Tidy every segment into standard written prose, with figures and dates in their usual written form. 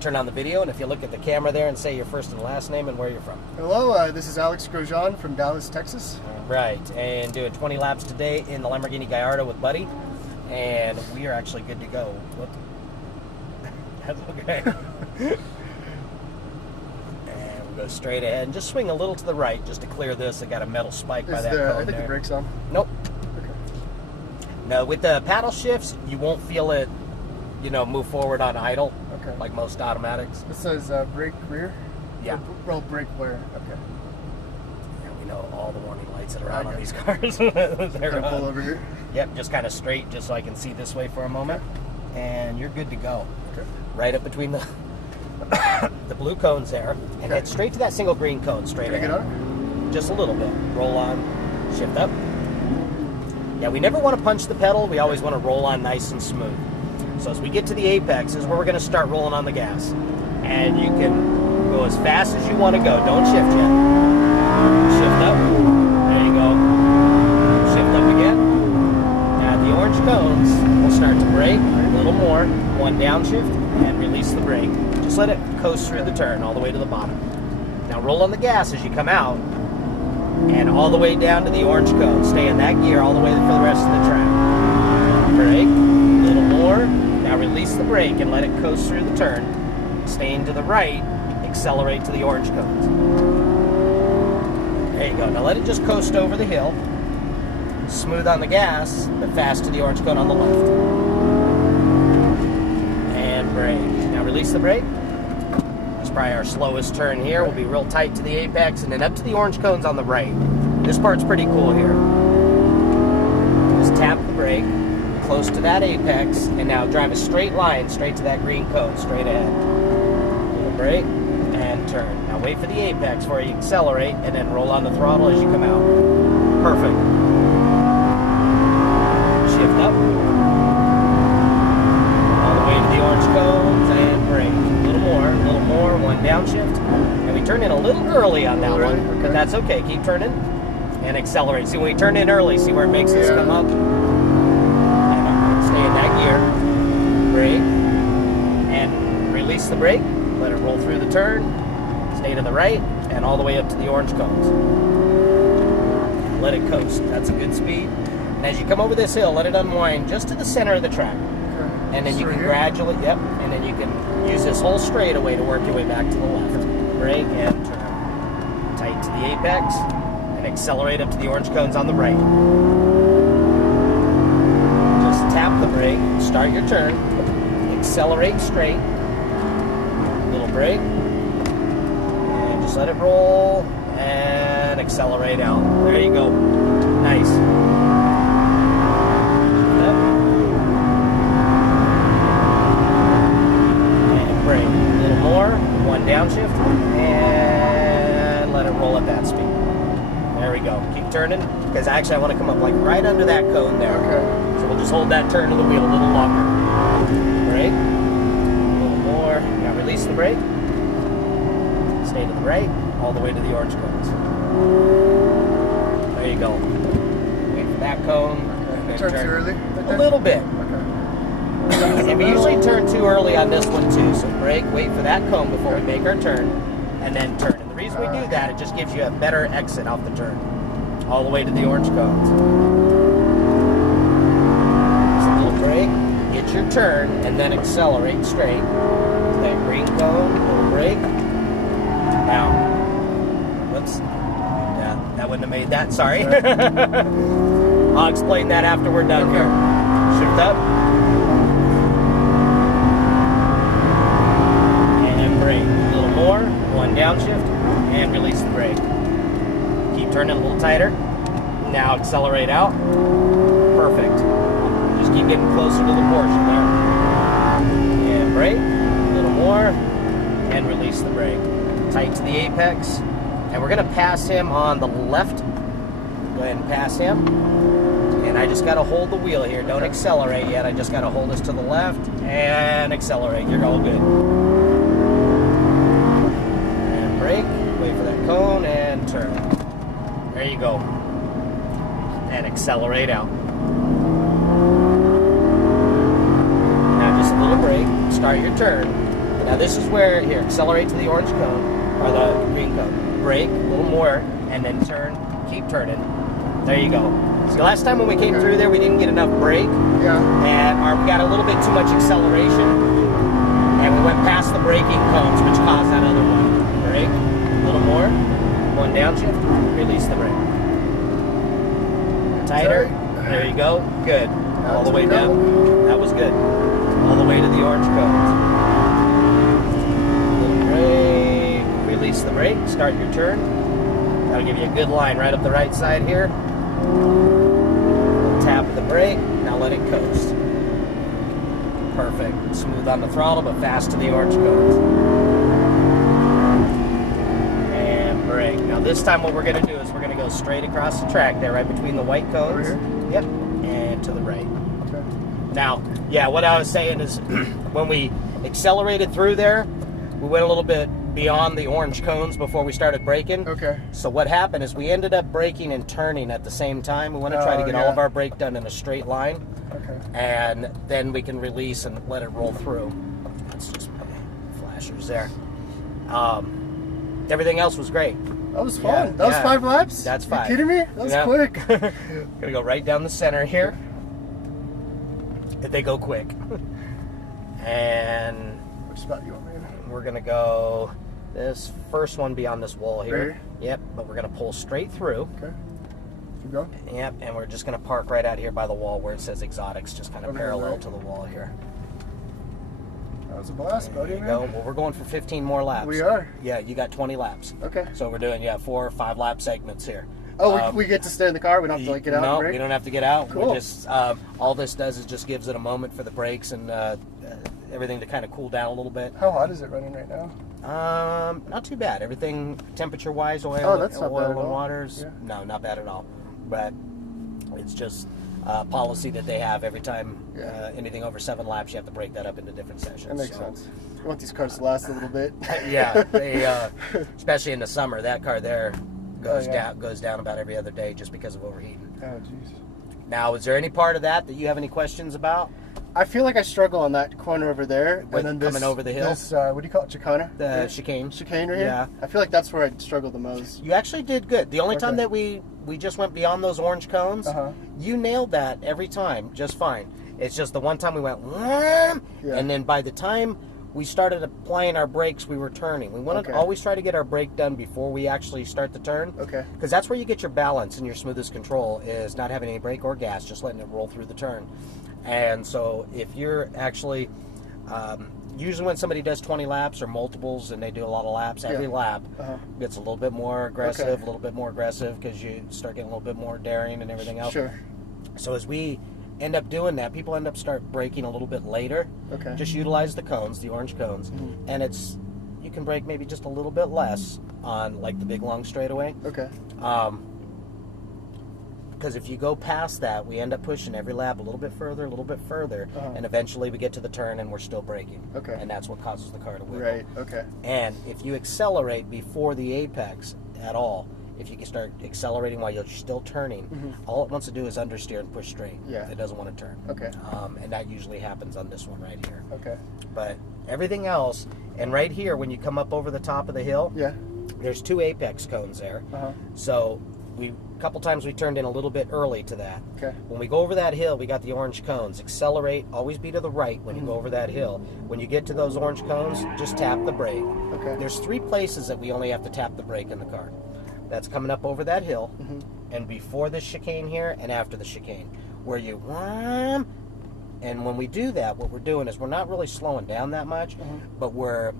turn on the video, and if you look at the camera there and say your first and last name and where you're from. Hello, this is Alex Grosjean from Dallas, Texas. Right, and doing 20 laps today in the Lamborghini Gallardo with Buddy, and we are actually good to go. Whoop. That's okay. And we'll go straight ahead and just swing a little to the right just to clear this. I got a metal spike by that cone I think there. the brake's on. Nope. Okay. No, with the paddle shifts, you won't feel it, you know, move forward on idle. Okay. Like most automatics. It says brake rear? Yeah. Well, brake where? Okay. Yeah, we know all the warning lights that are out on these cars. They're pull over here? Yep, just kind of straight, just so I can see this way for a moment. Okay. And you're good to go. Okay. Right up between the the blue cones there. And head straight to that single green cone, straight ahead. Can I get on? Just a little bit. Roll on, shift up. Yeah, we never want to punch the pedal. We always want to roll on nice and smooth. So as we get to the apex is where we're going to start rolling on the gas. And you can go as fast as you want to go. Don't shift yet. Shift up. There you go. Shift up again. Now the orange cones will start to brake a little more. One downshift and release the brake. Just let it coast through the turn all the way to the bottom. Now roll on the gas as you come out and all the way down to the orange cone. Stay in that gear all the way for the rest of the track. Brake. A little more. Now release the brake and let it coast through the turn. Staying to the right, accelerate to the orange cones. There you go. Now let it just coast over the hill. Smooth on the gas, but fast to the orange cone on the left. And brake. Now release the brake. That's probably our slowest turn here. We'll be real tight to the apex and then up to the orange cones on the right. This part's pretty cool here. Just tap the brake. Close to that apex, and now drive a straight line straight to that green cone, straight ahead. Little brake, and turn. Now wait for the apex where you accelerate, and then roll on the throttle as you come out. Perfect. Shift up. All the way to the orange cones, and brake. A little more, one downshift. And we turn in a little early on that one, but that's okay. Keep turning, and accelerate. See, when we turn in early, see where it makes us come up? In that gear, brake, and release the brake, let it roll through the turn, stay to the right, and all the way up to the orange cones. Let it coast. That's a good speed. And as you come over this hill, let it unwind just to the center of the track. Okay. And then you can gradually, and then you can use this whole straightaway to work your way back to the left. Brake and turn. Tight to the apex, and accelerate up to the orange cones on the right. Tap the brake, start your turn, accelerate straight, little brake, and just let it roll, and accelerate out. There you go. Nice. And brake. A little more, one downshift, and let it roll at that speed. There we go. Keep turning, because actually I want to come up like right under that cone there. Okay. We'll just hold that turn of the wheel a little longer. Brake. A little more. Now release the brake. Stay to the right, all the way to the orange cones. There you go. Wait for that cone. Okay. Turn too early? A little bit. Okay. And we usually turn too early on this one too. So brake, wait for that cone before we make our turn, and then turn. And the reason we do that, it just gives you a better exit off the turn. All the way to the orange cones. Brake, get your turn, and then accelerate straight to that green cone, little brake. Now, whoops. Yeah, that wouldn't have made that, sorry. I'll explain that after we're done here. Shift up. And brake. A little more, one downshift, and release the brake. Keep turning a little tighter. Now accelerate out. Perfect. Keep getting closer to the portion there. And brake, a little more, and release the brake. Tight to the apex. And we're going to pass him on the left. Go ahead and pass him. And I just got to hold the wheel here. Don't accelerate yet. I just got to hold us to the left and accelerate. You're all good. And brake, wait for that cone, and turn. There you go. And accelerate out. Now just a little brake, start your turn, and Now this is where, here, accelerate to the orange cone, or the green cone. Brake, a little more, and then turn, keep turning. There you go. So last time when we came through there, we didn't get enough brake. Yeah. And we got a little bit too much acceleration. And we went past the braking cones, which caused that other one. Brake, a little more. One downshift, release the brake. Tighter. There you go. Good. All the way down. That was good. All the way to the orange cones. Little brake. Release the brake. Start your turn. That'll give you a good line right up the right side here. Little tap of the brake. Now let it coast. Perfect. Smooth on the throttle, but fast to the orange cones. And brake. Now this time what we're going to do is we're going to go straight across the track there, right between the white cones. Over here? Yep. And to the right. Okay. Now, yeah, what I was saying is when we accelerated through there, we went a little bit beyond the orange cones before we started braking. Okay. So what happened is we ended up braking and turning at the same time. We want to try to get all of our brake done in a straight line. Okay. And then we can release and let it roll through. That's just my flashers there. Everything else was great. That was fun. That was 5 laps? That's 5. You kidding me? That was quick. Gonna go right down the center here. They go quick. And Which spot you want me in? we're gonna go this first one beyond this wall here. Right here? Yep, but we're gonna pull straight through. Okay. Keep going. Yep, and we're just gonna park right out here by the wall where it says exotics, just kind of Okay, parallel right. to the wall here. That was a blast, buddy, There you man. go. Well, we're going for 15 more laps. We are? Yeah, you got 20 laps. Okay. So we're doing 4 or 5 lap segments here. Oh, we get to stay in the car? We don't have to like get out No, and brake? we don't have to get out. Cool. We're just all this does is just gives it a moment for the brakes and everything to kind of cool down a little bit. How hot is it running right now? Not too bad. Everything temperature-wise, oil, Oh, that's not bad oil at and all. waters. Yeah. No, not bad at all. But it's just policy that they have every time anything over 7 laps, you have to break that up into different sessions. That makes sense. You want these cars to last a little bit. Yeah, they, especially in the summer, that car there goes yeah. goes down about every other day just because of overheating. Oh, jeez. Now, is there any part of that you have any questions about? I feel like I struggle on that corner over there. With and then this, coming over the hill? This, what do you call it? Chicana? The chicane. Chicane right here? Yeah. I feel like that's where I struggle the most. You actually did good. The only time Okay. that we just went beyond those orange cones, you nailed that every time just fine. It's just the one time we went, and then by the time we started applying our brakes, we were turning. We want to always try to get our brake done before we actually start the turn. Okay. Because that's where you get your balance and your smoothest control, is not having any brake or gas, just letting it roll through the turn. And so if you're actually, usually when somebody does 20 laps or multiples and they do a lot of laps, every lap gets a little bit more aggressive, a little bit more aggressive, because you start getting a little bit more daring and everything else. Sure. So as we end up doing that, people end up start braking a little bit later. Okay. Just utilize the cones, the orange cones, and you can brake maybe just a little bit less on like the big long straightaway. Okay. Because if you go past that, we end up pushing every lap a little bit further, and eventually we get to the turn and we're still braking. Okay. And that's what causes the car to wiggle. Right. Okay. And if you accelerate before the apex at all, if you can start accelerating while you're still turning, all it wants to do is understeer and push straight. Yeah. It doesn't want to turn. Okay. And that usually happens on this one right here. Okay. But everything else, and right here when you come up over the top of the hill, Yeah. there's 2 apex cones there. So a couple times we turned in a little bit early to that. Okay. When we go over that hill, we got the orange cones. Accelerate, always be to the right when you go over that hill. When you get to those orange cones, just tap the brake. Okay. There's 3 places that we only have to tap the brake in the car. That's coming up over that hill, and before the chicane here, and after the chicane, where you and when we do that, what we're doing is we're not really slowing down that much, but we're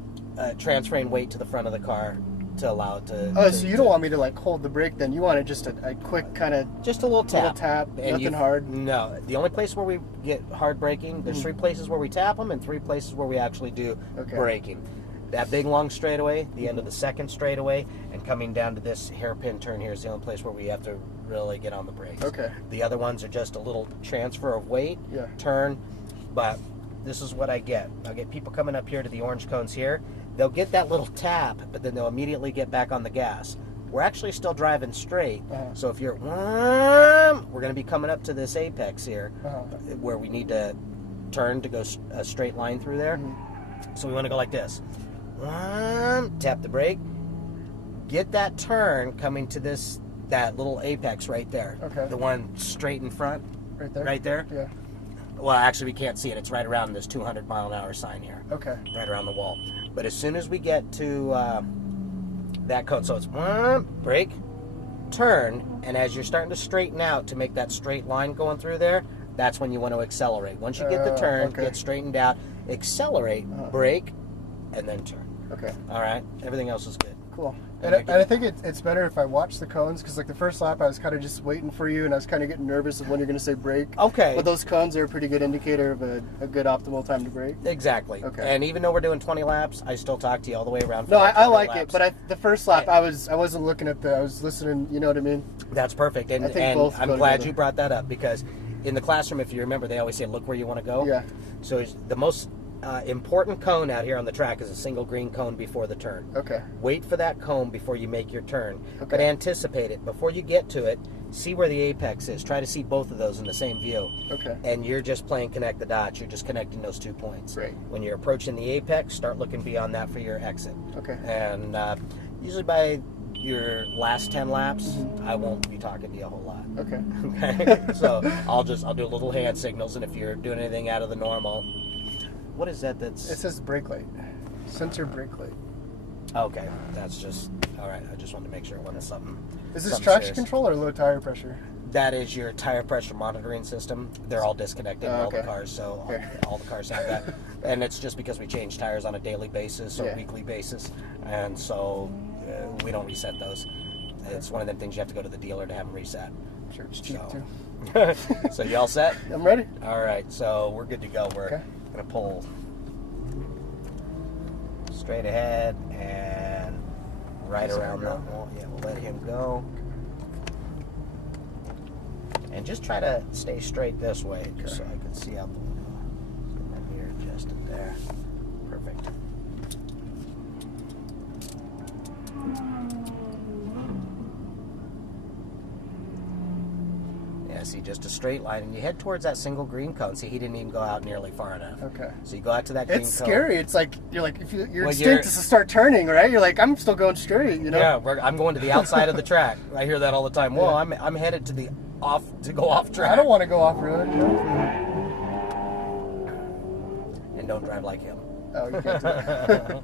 transferring weight to the front of the car to allow it to. Oh, so you don't want me to like hold the brake then? You want it just a quick kind of just a little tap, and nothing hard. No, the only place where we get hard braking, there's 3 places where we tap them, and 3 places where we actually do braking. That big long straightaway, the end of the second straightaway, and coming down to this hairpin turn here is the only place where we have to really get on the brakes. Okay. The other ones are just a little transfer of weight, turn, but this is what I get. I get people coming up here to the orange cones here. They'll get that little tap, but then they'll immediately get back on the gas. We're actually still driving straight, so if you're, we're going to be coming up to this apex here, where we need to turn to go a straight line through there. So we want to go like this. Tap the brake. Get that turn coming to that little apex right there. Okay. The one straight in front. Right there? Right there? Yeah. Well, actually, we can't see it. It's right around this 200-mile-an-hour sign here. Okay. Right around the wall. But as soon as we get to that cone, so it's brake, turn, and as you're starting to straighten out to make that straight line going through there, that's when you want to accelerate. Once you get the turn, okay. get straightened out, accelerate, brake, and then turn. Okay. All right? Everything else is good. Cool. And I think it's better if I watch the cones, because like the first lap I was kind of just waiting for you, and I was kind of getting nervous of when you're going to say brake. Okay. But those cones are a pretty good indicator of a good optimal time to brake. Exactly. Okay. And even though we're doing 20 laps, I still talk to you all the way around. For No, like I 20 like laps. it, but the first lap I wasn't looking at I was listening. You know what I mean? That's perfect. And, I think both I'm go glad together. you brought that up, because in the classroom, if you remember, they always say, look where you want to go. Yeah. So the most important cone out here on the track is a single green cone before the turn. Okay. Wait for that cone before you make your turn. Okay. But anticipate it. Before you get to it, see where the apex is. Try to see both of those in the same view. Okay. And you're just playing connect the dots. You're just connecting those 2 points. Great. When you're approaching the apex, start looking beyond that for your exit. Okay. And usually by your last 10 laps, I won't be talking to you a whole lot. Okay. Okay. So I'll do little hand signals, and if you're doing anything out of the normal, what is that? It says brake light. Sensor brake light. Okay. That's just all right. I just wanted to make sure it wasn't something. Is this something traction serious. control or low tire pressure? That is your tire pressure monitoring system. They're all disconnected in all the okay. cars, so Okay. all the cars have that. And it's just because we change tires on a daily basis or Yeah. weekly basis, and so we don't reset those. It's one of them things you have to go to the dealer to have them reset. I'm sure it's cheap So. too. So you all set? I'm ready. All right, so we're good to go. We're Okay. gonna pull straight ahead and right Just around let that him go. wall. Yeah, we'll let him go. And just try to stay straight this way, just so I can see out the window. Get that mirror adjusted there. Perfect. Yeah, see, just a straight line, and you head towards that single green cone. See, he didn't even go out nearly far enough. Okay. So you go out to that green cone. It's scary. It's like you're like if your Well, instinct is to start turning, right? You're like I'm still going straight, you know? Yeah, I'm going to the outside of the track. I hear that all the time. Well, I'm headed to the go off track. I don't want to go off road, you know? And don't drive like him. Oh, you can't do that.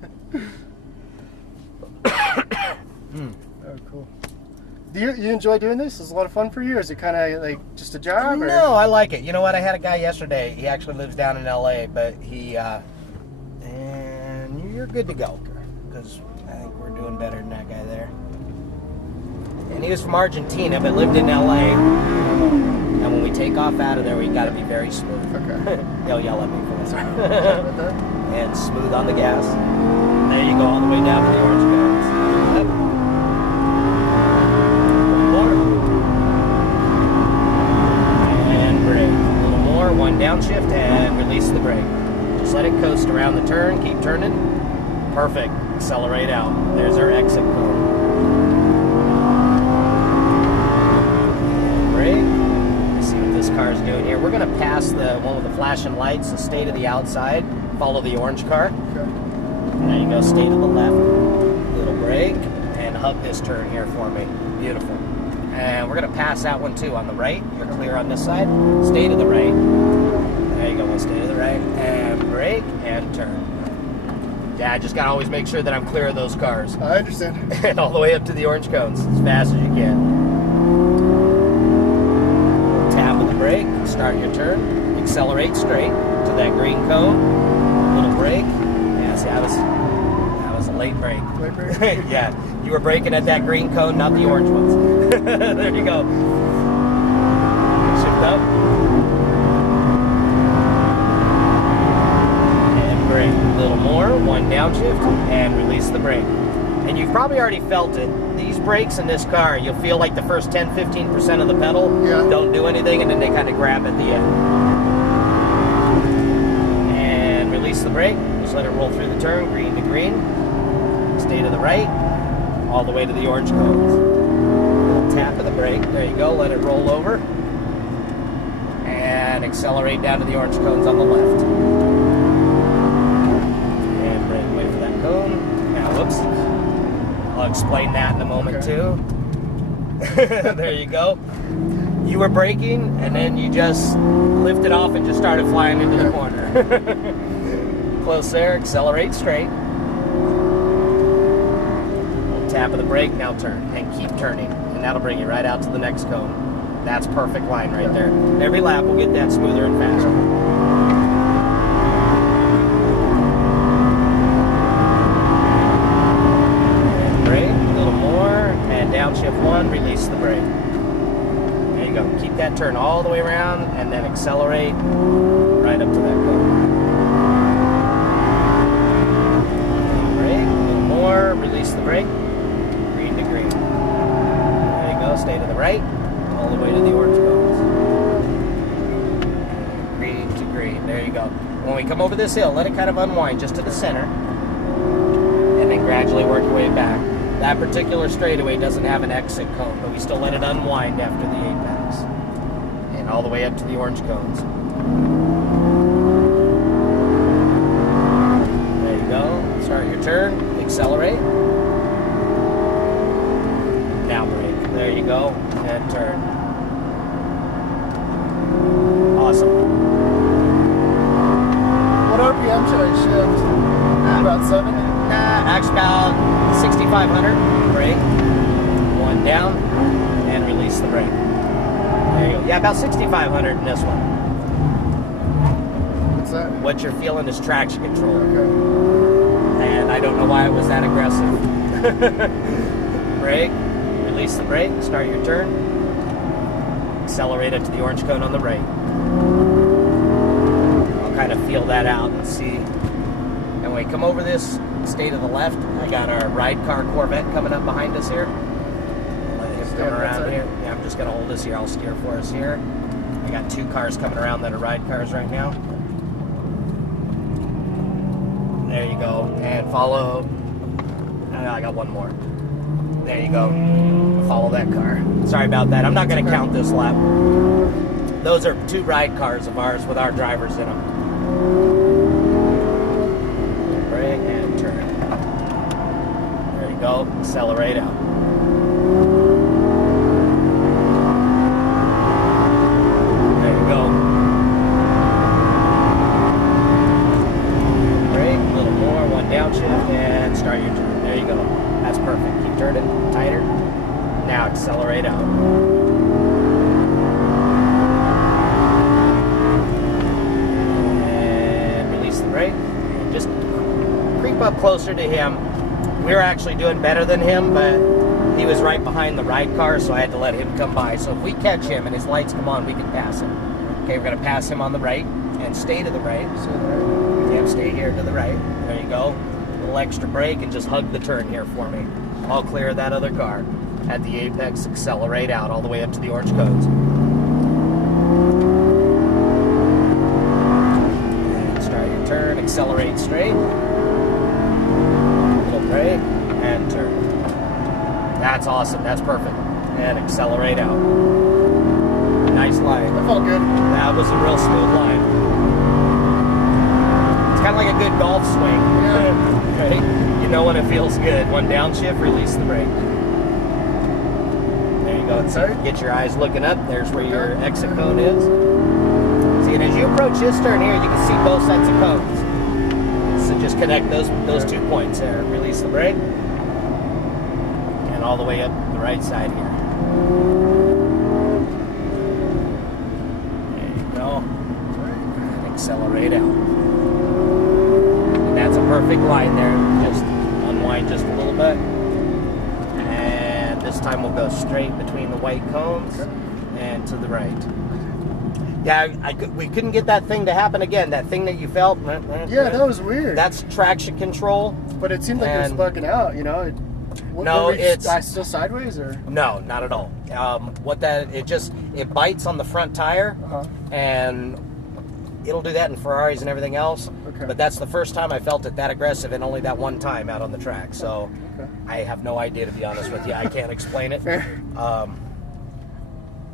Oh, cool. Do you enjoy doing this? Is it a lot of fun for you, or is it kind of like just a job? Or? No, I like it. You know what? I had a guy yesterday. He actually lives down in LA, but and you're good to go, because I think we're doing better than that guy there. And he was from Argentina, but lived in LA. And when we take off out of there, we got to be very smooth. Okay. He'll yell at me for this. Sorry about that. And smooth on the gas. There you go, all the way down to the orange cones. Yep. One more. And brake. A little more, one downshift, and release the brake. Just let it coast around the turn, keep turning. Perfect. Accelerate out. There's our exit cone. Brake. See what this car is doing here. We're going to pass the one with the flashing lights, so stay to the outside. Follow the orange car. Okay. There you go, stay to the left. Little brake, and hug this turn here for me. Beautiful. And we're going to pass that one too on the right. You're clear on this side. Stay to the right. There you go, we'll stay to the right. And brake, and turn. Yeah, I just got to always make sure that I'm clear of those cars. I understand. And all the way up to the orange cones, as fast as you can. Tap of the brake, start your turn. Accelerate straight to that green cone. Little brake. Yeah, see, that was a late brake. Late brake? Yeah, you were braking at that green cone, not the orange ones. There you go. Shift up. And brake. A little more, one downshift, and release the brake. And you've probably already felt it. These brakes in this car, you'll feel like the first 10-15% of the pedal don't do anything, and then they kind of grab at the end. And release the brake. Just let it roll through the turn, green to green. Stay to the right, all the way to the orange cones. Little tap of the brake. There you go. Let it roll over. And accelerate down to the orange cones on the left. I'll explain that in a moment Okay. too. There you go. You were braking, and then you just lifted off and just started flying into the corner. Close there, accelerate straight. Little tap of the brake, now turn, and keep turning. And that'll bring you right out to the next cone. That's perfect line right there. Every lap will get that smoother and faster. And brake, a little more, and downshift 1, release the brake. There you go. Keep that turn all the way around, and then accelerate right up to that cone. Brake, a little more, release the brake, green to green. There you go, stay to the right, all the way to the orange cones. Green to green, there you go. When we come over this hill, let it kind of unwind just to the center, and then gradually work your way back. That particular straightaway doesn't have an exit cone, but we still let it unwind after the apex. And all the way up to the orange cones. There you go. Start your turn, accelerate. Now brake. There you go. And turn. Awesome. What RPM should I shift? About 7? Actually about 6,500. Brake. 1 down. And release the brake. There you go. Yeah, about 6,500 in this one. What's that? What you're feeling is traction control. Okay. And I don't know why it was that aggressive. Brake. Release the brake. Start your turn. Accelerate it to the orange cone on the right. I'll kind of feel that out and see. And when we come over this, stay to the left. I got our ride car Corvette coming up behind us here. Let him come around here. Yeah, I'm just going to hold this here. I'll steer for us here. I got 2 cars coming around that are ride cars right now. There you go. And follow. I got 1 more. There you go. Follow that car. Sorry about that. I'm not going to count this lap. Those are 2 ride cars of ours with our drivers in them. Brake and turn. There you go. Accelerate out. There you go. Brake, a little more, 1 downshift, and start your turn. There you go. That's perfect. Keep turning, tighter. Now accelerate out. And release the brake. And just creep up closer to him. We were actually doing better than him, but he was right behind the ride car, so I had to let him come by. So if we catch him and his lights come on, we can pass him. Okay, we're going to pass him on the right and stay to the right. Yep, stay here to the right. There you go. A little extra brake and just hug the turn here for me. I'll clear that other car. At the apex, accelerate out all the way up to the orange cones. And start your turn, accelerate straight. Little brake, and turn. That's awesome, that's perfect. And accelerate out. Nice line. That felt good. That was a real smooth line. It's kind of like a good golf swing. Yeah. Right? You know when it feels good. 1 downshift, release the brake. There you go. Sorry? Get your eyes looking up. There's where your exit cone is. See, and as you approach this turn here, you can see both sets of cones. So just connect those 2 points there. Release the brake. And all the way up the right side here. There you go. And accelerate out. And that's a perfect line there. Just unwind just a little bit. And this time we'll go straight between the white cones and to the right. Yeah, we couldn't get that thing to happen again. That thing that you felt. Yeah, that was weird. That's traction control. But it seemed like it was bugging out, you know? It's still sideways, or? No, not at all. It bites on the front tire, and it'll do that in Ferraris and everything else. Okay. But that's the first time I felt it that aggressive, and only that one time out on the track. So I have no idea, to be honest with you. I can't explain it. Fair.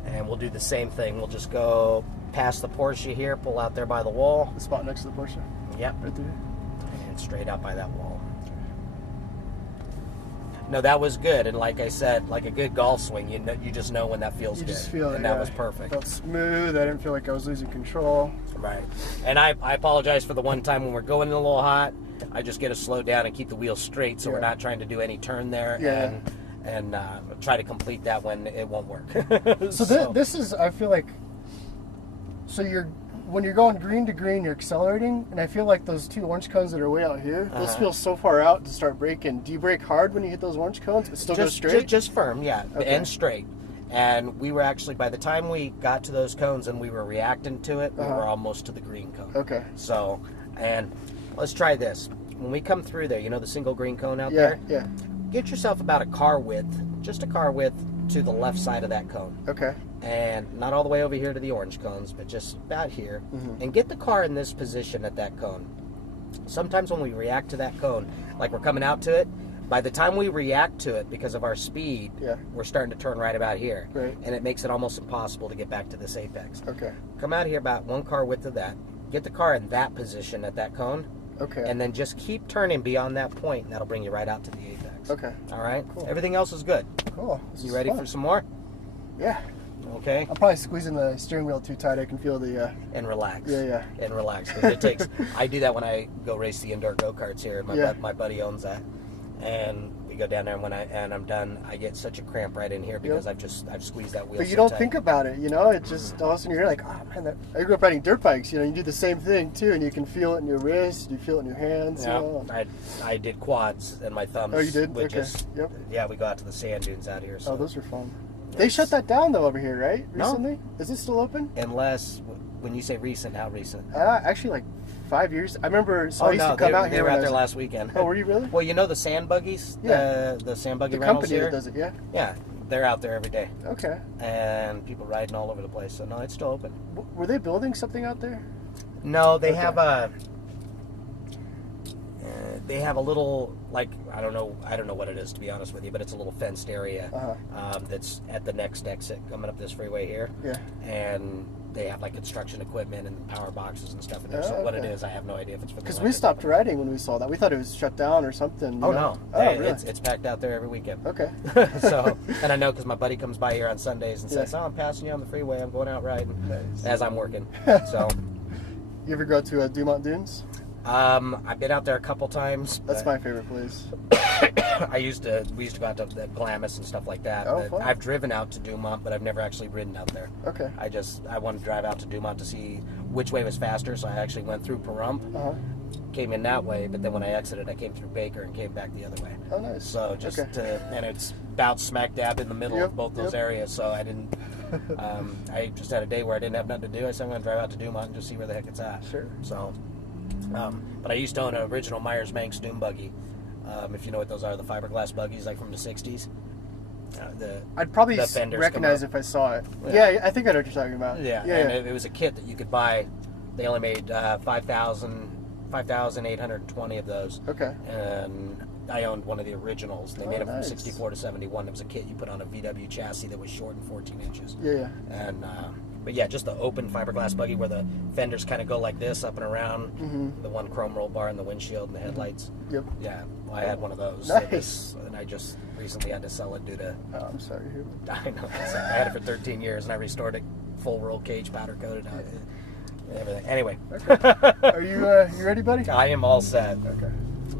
And we'll do the same thing. We'll just go past the Porsche here, pull out there by the wall. The spot next to the Porsche? Yep. Right there. And straight out by that wall. No, that was good. And like I said, like a good golf swing, you just know when that feels You good. just feel it, and that was perfect. Felt smooth. I didn't feel like I was losing control. Right. And I apologize for the one time when we're going a little hot. I just get to slow down and keep the wheel straight, so we're not trying to do any turn there and try to complete that when it won't work. So this is, I feel like, so when you're going green to green, you're accelerating, and I feel like those two orange cones that are way out here, those feel so far out to start braking. Do you brake hard when you hit those orange cones? It still goes straight? Just firm, yeah, and straight. And we were actually, by the time we got to those cones and we were reacting to it, we were almost to the green cone. Okay. So, and let's try this. When we come through there, you know the single green cone out there? Yeah. Get yourself about a car width, just a car width to the left side of that cone. Okay. And not all the way over here to the orange cones, but just about here. And get the car in this position at that cone. Sometimes when we react to that cone, like we're coming out to it, by the time we react to it because of our speed, we're starting to turn right about here. Right. And it makes it almost impossible to get back to this apex. Okay. Come out here about one car width of that. Get the car in that position at that cone. Okay. And then just keep turning beyond that point, and that'll bring you right out to the apex. Okay. All right? Cool. Everything else is good. Cool. You ready for some more? Yeah. Okay. I'm probably squeezing the steering wheel too tight. I can feel the... And relax. Yeah. And relax. Because it takes... I do that when I go race the indoor go-karts here. My buddy owns that. And we go down there, and I'm done, I get such a cramp right in here because I've squeezed that wheel. But you so don't tight. think about it, you know? It just, all of a sudden you're like, oh man, I grew up riding dirt bikes, you know, you do the same thing too, and you can feel it in your wrist, you feel it in your hands, Yeah, you know? I did quads, and my thumbs. Oh, you did? Would Okay. just, Yep. Yeah, we go out to the sand dunes out here. So. Oh, those are fun. They shut that down though over here, right? Recently? No. Is it still open? Unless, when you say recent, how recent? Actually, like 5 years. I remember, so I used to come out here. They were out there last weekend. Oh, were you really? Well, you know the sand buggies? Yeah. The sand buggy the rentals company here? that does it, yeah? Yeah, they're out there every day. Okay. And people riding all over the place. So, no, it's still open. Were they building something out there? No, they have a... They have a little, like, I don't know what it is, to be honest with you, but it's a little fenced area that's at the next exit coming up this freeway here. Yeah. And they have, like, construction equipment and power boxes and stuff in there. So what it is, I have no idea if it's for the... Because we stopped riding when we saw that. We thought it was shut down or something. Oh, no. Really? It's packed out there every weekend. Okay. So, and I know because my buddy comes by here on Sundays and says, oh, I'm passing you on the freeway. I'm going out riding as I'm working. So... You ever go to Dumont Dunes? I've been out there a couple times. That's my favorite place. we used to go out to the Glamis and stuff like that. Oh, fun. I've driven out to Dumont, but I've never actually ridden out there. Okay. I wanted to drive out to Dumont to see which way was faster, so I actually went through Pahrump, came in that way, but then when I exited, I came through Baker and came back the other way. Oh, nice. So and it's about smack dab in the middle of both those areas, so I didn't... I just had a day where I didn't have nothing to do. I said I'm going to drive out to Dumont and just see where the heck it's at. Sure. So, but I used to own an original Myers-Manx Doom buggy. If you know what those are, the fiberglass buggies like from the 60s. I'd probably recognize if I saw it. Yeah, I think I know what you're talking about. Yeah. It was a kit that you could buy. They only made 5,820 of those. Okay. And I owned one of the originals. They made them from 64 to 71. It was a kit you put on a VW chassis that was short and 14 inches. Yeah. And but yeah, just the open fiberglass buggy where the fenders kind of go like this, up and around. The one chrome roll bar in the windshield and the headlights. Yep. Yeah, well, I had one of those. Nice. And I just recently had to sell it due to... Oh, I'm sorry. I know. I had it for 13 years and I restored it full roll cage, powder coated, everything. Anyway. Okay. Are you ready, buddy? I am all set. Okay.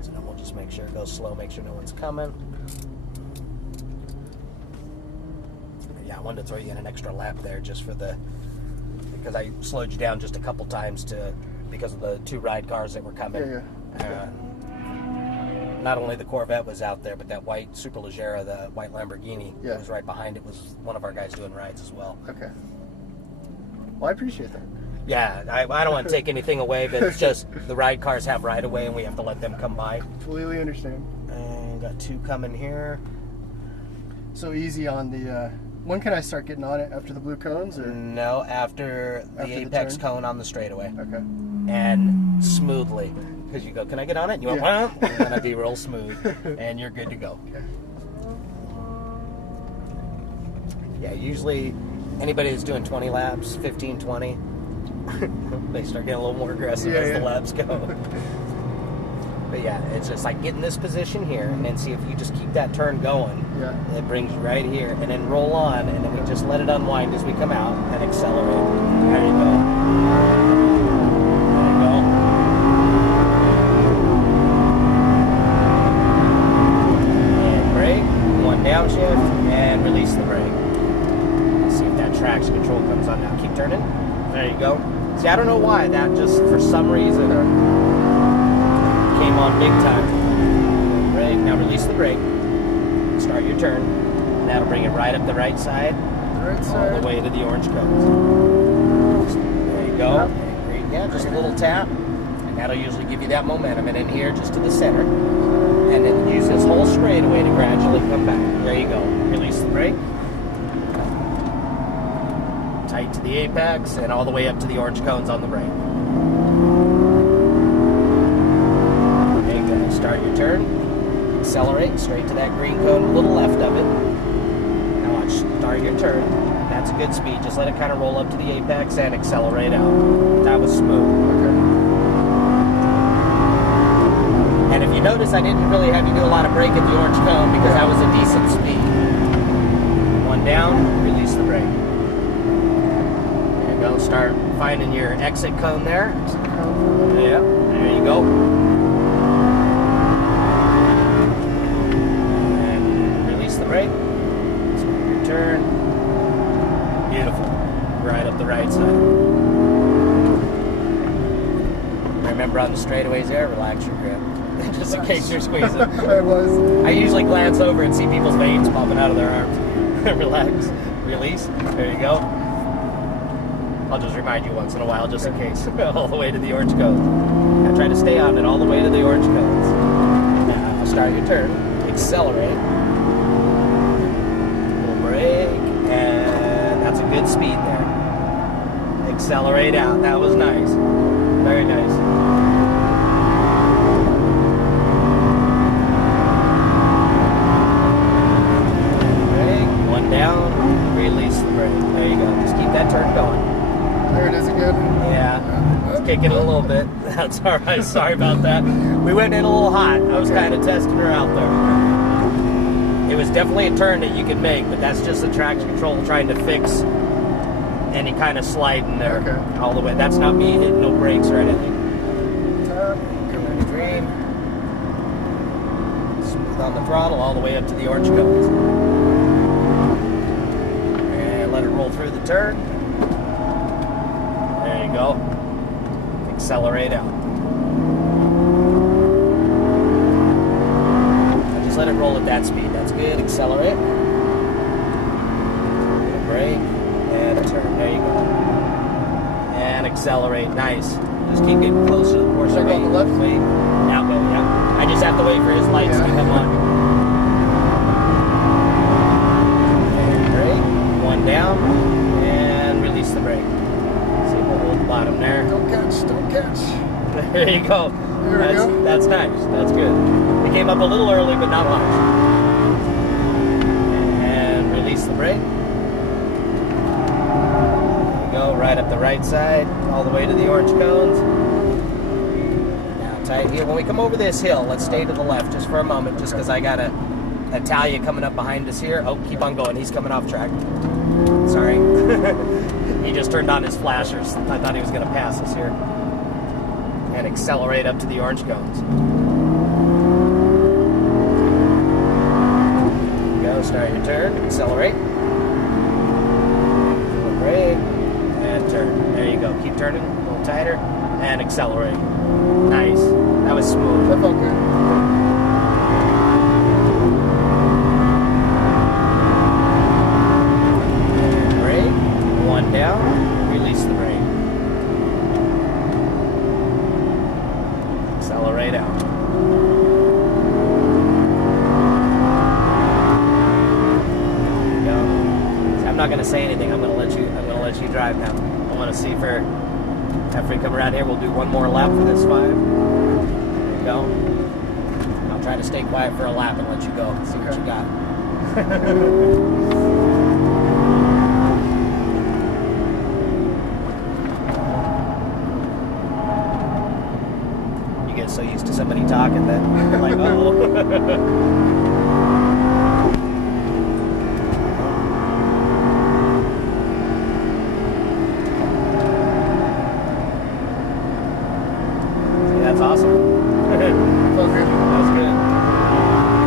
So then we'll just make sure it goes slow, make sure no one's coming. Yeah, I wanted to throw you in an extra lap there just for because I slowed you down just a couple times because of the two ride cars that were coming. Yeah. Not only the Corvette was out there, but that white Superleggera, the white Lamborghini that was right behind it, was one of our guys doing rides as well. Okay. Well, I appreciate that. Yeah, I don't want to take anything away, but it's just the ride cars have right away and we have to let them come by. Completely understand. And got two coming here. So easy on the... when can I start getting on it? After the blue cones? Or? No, after the apex cone on the straightaway. Okay. And smoothly. Because you go, can I get on it? And you went, well, and then I'd be real smooth. And you're good to go. Okay. Yeah, usually anybody that's doing 20 laps, 15, 20, they start getting a little more aggressive as the laps go. But yeah, it's just like get in this position here, and then see if you just keep that turn going. Yeah. It brings you right here, and then roll on, and then we just let it unwind as we come out, and accelerate. There you go. There you go. And brake, one downshift, and release the brake. See if that traction control comes on now. Keep turning. There you go. See, I don't know why, that just, for some reason, came on big time. Brake, now release the brake. Start your turn. And that'll bring it right up the right side. Right side. All the way to the orange cones. There you go. Yeah, just a little tap. And that'll usually give you that momentum. And in here, just to the center. And then use this whole straightaway to gradually come back. There you go. Release the brake. Tight to the apex and all the way up to the orange cones on the brake. There you go. Start your turn. Accelerate straight to that green cone, a little left of it. Now watch, start your turn. That's a good speed. Just let it kind of roll up to the apex and accelerate out. That was smooth. Okay. And if you notice, I didn't really have you do a lot of brake at the orange cone because that was a decent speed. One down, release the brake. There you go. Start finding your exit cone there. Yep, there you go. And release the brake. Start your turn. Beautiful. Right up the right side. Remember on the straightaways there, relax your grip. Just in case you're squeezing. I was. I usually glance over and see people's veins popping out of their arms. Relax. Release. There you go. I'll just remind you once in a while, just in case. All the way to the orange cones. Now try to stay on it all the way to the orange cones. Now start your turn. Accelerate. Little brake. And that's a good speed there. Accelerate out. That was nice. Very nice. Brake. One down. Release the brake. There you go. Just keep that turn going. There it is again. Yeah, it's kicking a little bit. That's all right. Sorry about that. We went in a little hot. I was kind of testing her out there. It was definitely a turn that you could make, but that's just the traction control trying to fix any kind of sliding there. Okay. All the way. That's not me hitting no brakes or anything. Tap. Coming to green. Smooth on the throttle all the way up to the orange cones. And let it roll through the turn. There you go. Accelerate out. Now just let it roll at that speed. That's good. Accelerate. Brake. And a turn. There you go. And accelerate. Nice. Just keep getting closer to the portion. Should I go on the left? Wait. Now go, yeah. I just have to wait for his lights to come on. And brake. One down. And release the brake. Bottom there. Don't catch. There you go. There we go. That's nice. That's good. It came up a little early, but not much. And release the brake. There you go. Right up the right side, all the way to the orange cones. Now tight heel. When we come over this hill, let's stay to the left just for a moment, just because I got a Italia coming up behind us here. Oh, keep on going. He's coming off track. Sorry. He just turned on his flashers. I thought he was going to pass us here. And accelerate up to the orange cones. Go, start your turn. Accelerate. Brake. And turn. There you go. Keep turning. A little tighter. And accelerate. Nice. That was smooth. That felt good. Down, release the brake. Accelerate out. There you go. I'm not gonna say anything. I'm gonna let you drive now. I wanna see for after we come around here, we'll do one more lap for this 5. There you go. I'll try to stay quiet for a lap and let you go. See what you got. So used to somebody talking then. Like, oh. That's awesome. Sounds good. That's good.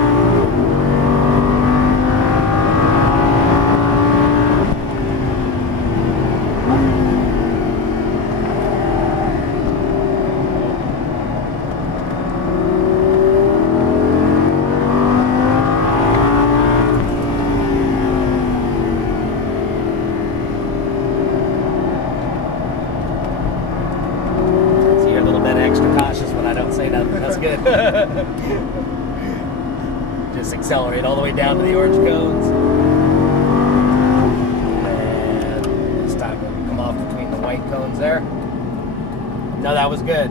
So you're a little bit extra cautious when I don't say nothing. That's good. Just accelerate all the way down to the orange cones. And this time we'll come off between the white cones there. No, that was good.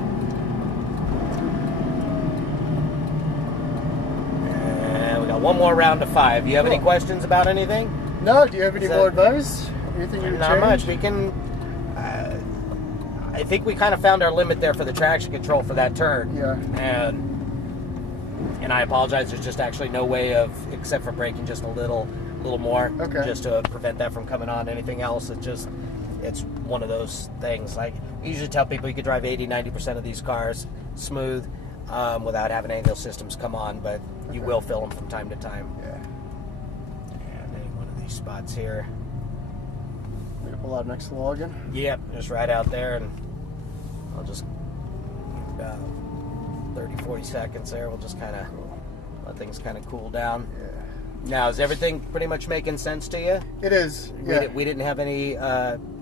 And we got one more round of 5. Do you have any Cool. questions about anything? No, do you have any Is that- more advice? Anything you would Not change? much. We can. I think we kind of found our limit there for the traction control for that turn. Yeah. And I apologize. There's just actually no way of, except for braking just a little more, Okay. just to prevent that from coming on. Anything else, it's one of those things. Like, we usually tell people you could drive 80-90% of these cars smooth without having any of those systems come on, but you Okay. will fill them from time to time. Yeah. And any one of these spots here. I'm gonna pull out next to the wall again. Yep, just right out there, and I'll just 30-40 seconds there. We'll just kind of let things kind of cool down. Yeah. Now, is everything pretty much making sense to you? It is. We, Yeah. we didn't have any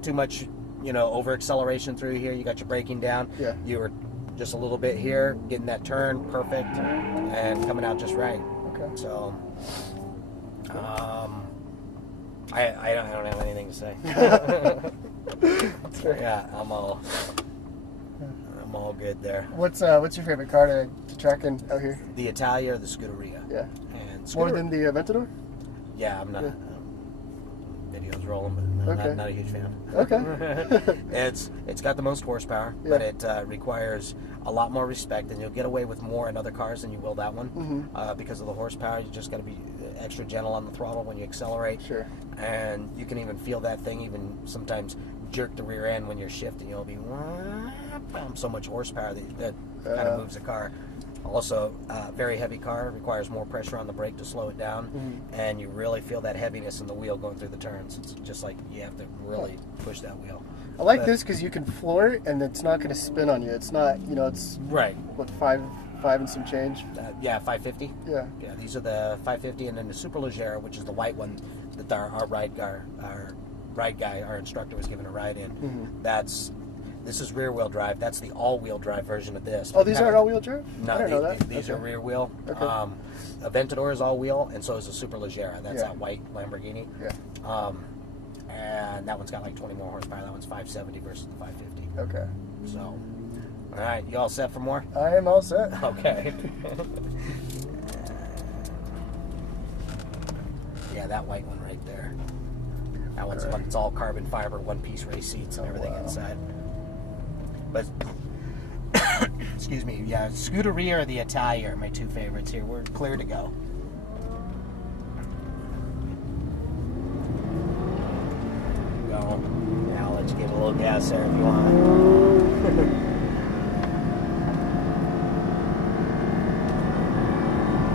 too much, over acceleration through here. You got your braking down. Yeah. You were just a little bit here, getting that turn perfect, and coming out just right. Okay. So, I don't have anything to say. Yeah, I'm all good there. What's your favorite car to track in out here? The Italia or the Scuderia? Yeah. And More than the Aventador? Yeah, I'm not. Yeah. Videos rolling, but I'm Okay. not a huge fan. Okay. It's got the most horsepower, Yeah. but it requires a lot more respect, and you'll get away with more in other cars than you will that one. Because of the horsepower. You just got to be extra gentle on the throttle when you accelerate. Sure. And you can even feel that thing even sometimes jerk the rear end when you're shifting. You'll be so much horsepower that kind of moves the car. Also, very heavy car requires more pressure on the brake to slow it down, and you really feel that heaviness in the wheel going through the turns. It's just like you have to really push that wheel. I like this because you can floor it and it's not going to spin on you. It's not, it's Right. what, five and some change. Yeah, 550. Yeah. Yeah, these are the 550, and then the Superleggera, which is the white one that our ride guy, our instructor, was given a ride in. This is rear wheel drive. That's the all-wheel drive version of this. Oh, these aren't all-wheel drive? No, I didn't know that. these Okay. are rear wheel. Okay. Aventador is all wheel, and so is the Superleggera. That's Yeah. that white Lamborghini. Yeah. And that one's got like 20 more horsepower. That one's 570 versus the 550. Okay. So, all right, you all set for more? I am all set. Okay. Yeah, that white one right there. That one's one. It's all carbon fiber, one-piece race seats and everything inside. But excuse me, yeah, Scuderia or the Italia are my two favorites here. We're clear to go. Go. Yeah, I'll let you give a little gas there if you want.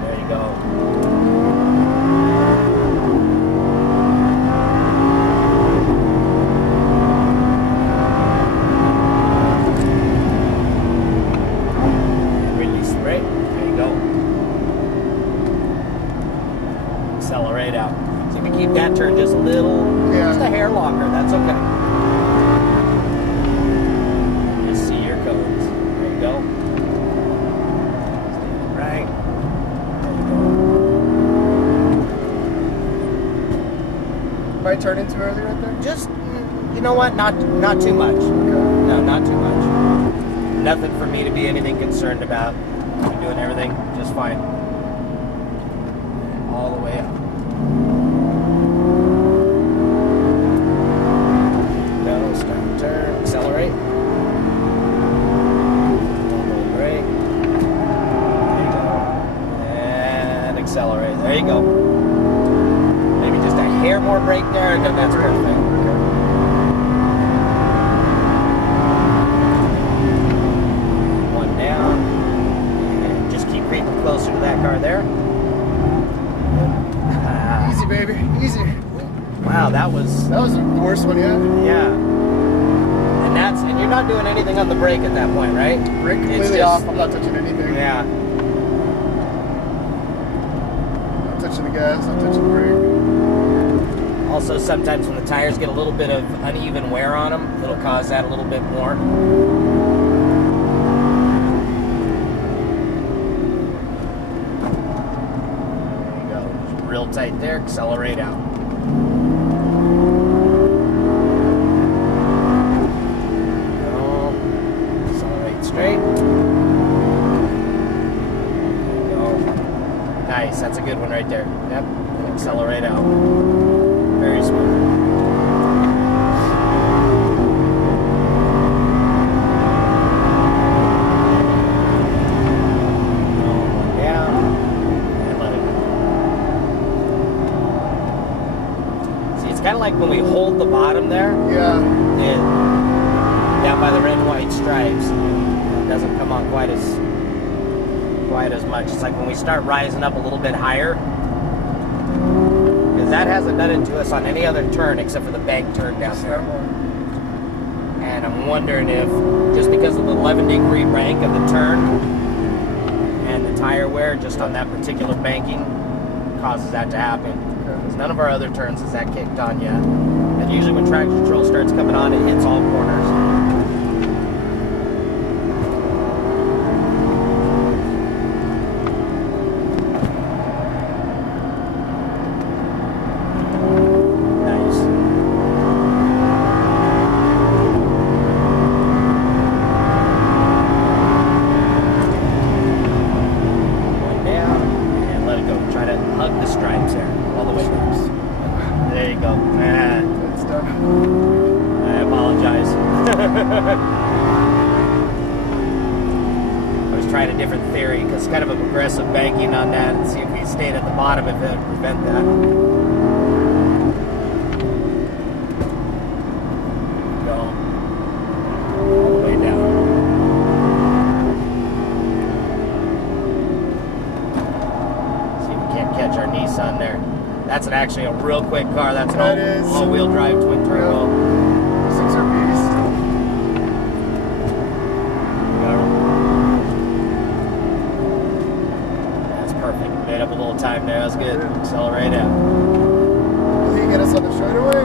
There you go. Release the brake. There you go. Accelerate out. See, we keep that turn just a little, just a hair longer. That's okay. Just see your codes. There you go. Stand right. There you go. Might turn into early right there? Just, you know what? Not too much. Okay. No, not too much. Nothing for me to be anything concerned about. You're doing everything just fine. All the way up. Go, start, turn, accelerate. Little brake. accelerate. There you go. Maybe just a hair more brake there, and then that's perfect. One down. And just keep creeping closer to that car there. Easy, baby. Easy. Wow, that was the worst one yet. Yeah. And you're not doing anything on the brake at that point, right? Brake completely off. I'm not touching anything. Yeah. Not touching the gas. Not touching the brake. Also, sometimes when the tires get a little bit of uneven wear on them, it'll cause that a little bit more. There you go. Real tight there. Accelerate out. Straight. There you go. Nice, that's a good one right there. Yep, and accelerate out. Very smooth. One down, and let it go. See, it's kind of like when we hold the bottom there. Yeah. Down by the red and white stripes. Doesn't come on quite as much. It's like when we start rising up a little bit higher, because that hasn't done it to us on any other turn except for the bank turn down there. And I'm wondering if just because of the 11-degree bank of the turn and the tire wear just on that particular banking causes that to happen. Because none of our other turns has that kicked on yet. And usually when traction control starts coming on, it hits all corners. Tried a different theory because kind of a progressive banking on that and see if we stayed at the bottom if it would prevent that. Go all the way down. See if we can't catch our Nissan there. That's actually a real quick car. That's an all-wheel drive twin turbo. Made up a little time there. That's good. Accelerate out. Will he get us on the straightaway?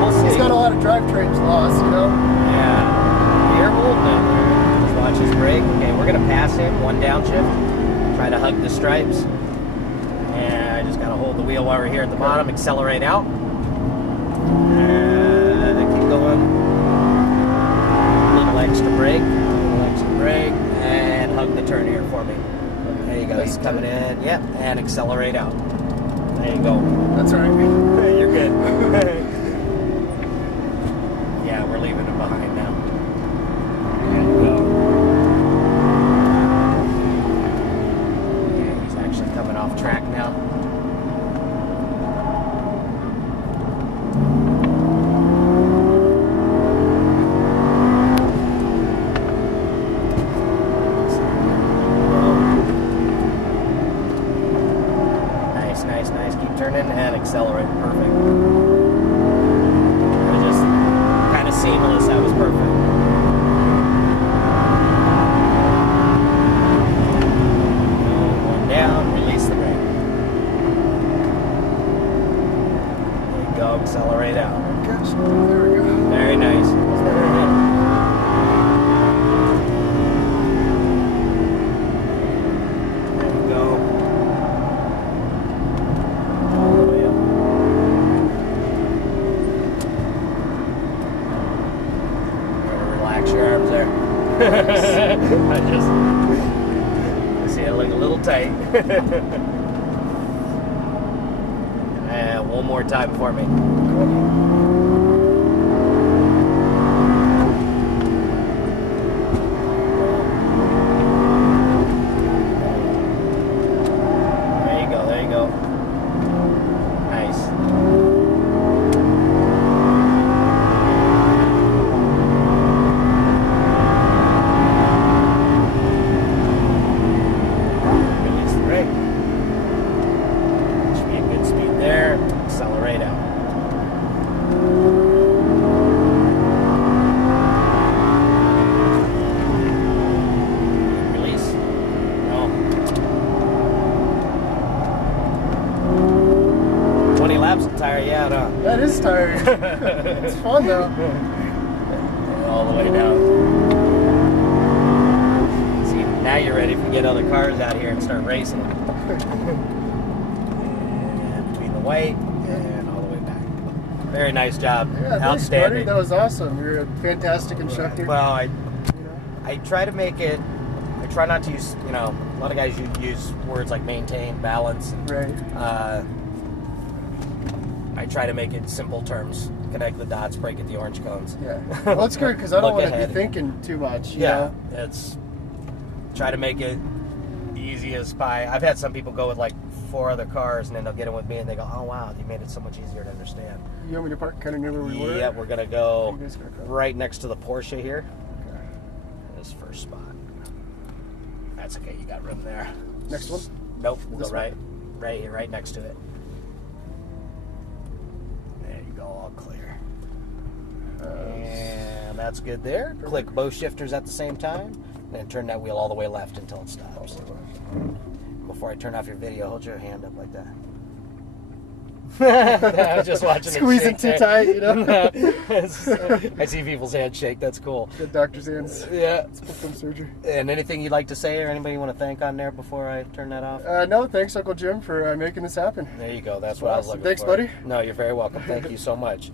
We'll see. He's got a lot of drivetrains lost, you know? Yeah. You're holding it there. Just watch his brake. Okay, we're going to pass him. One downshift. Try to hug the stripes. And I just got to hold the wheel while we're here at the bottom. Accelerate out. And keep going. A little extra brake. And hug the turn here for me. There you go, he's coming in. Yep, and accelerate out. There you go. That's all right. You're good. Yeah, we're leaving him behind now. And go. Yeah, he's actually coming off track now. Nice. Keep turning and accelerate. Perfect. It was just kind of seamless. That was perfect. One down. Release the brake. There you go. Accelerate out. There we go. Very nice. Your arms there. I see it look a little tight. And one more time for me. laps will tire you out, huh? That is tiring. It's fun though. All the way down. See, now you're ready to get other cars out here and start racing them. And between the white and all the way back. Very nice job. Yeah, thanks, buddy. That was awesome. You're a fantastic instructor. Well, I try to make it. I try not to use. You know, a lot of guys use words like maintain, balance. Right. I try to make it simple terms. Connect the dots, break at the orange cones. Yeah. Well, that's good because I don't want to ahead. be thinking too much. Yeah, it's try to make it easy as pie. I've had some people go with like 4 other cars and then they'll get in with me and they go, "Oh wow, you made it so much easier to understand." You want me to park kind of near where we were? Yeah, we're gonna go right next to the Porsche here. Okay. This first spot. That's okay. You got room there. Next one? Nope. We'll go right here, right next to it. There you go. All clear. And that's good there. Click both shifters at the same time. Then turn that wheel all the way left until it stops. Before I turn off your video, hold your hand up like that. I was just watching Squeezing too tight, you know? I see people's hands shake. That's cool. The doctor's hands. Yeah. It's from surgery. And anything you'd like to say or anybody you want to thank on there before I turn that off? No, thanks, Uncle Jim, for making this happen. There you go. That's what I was looking Thanks, for. buddy. No, you're very welcome. Thank you so much.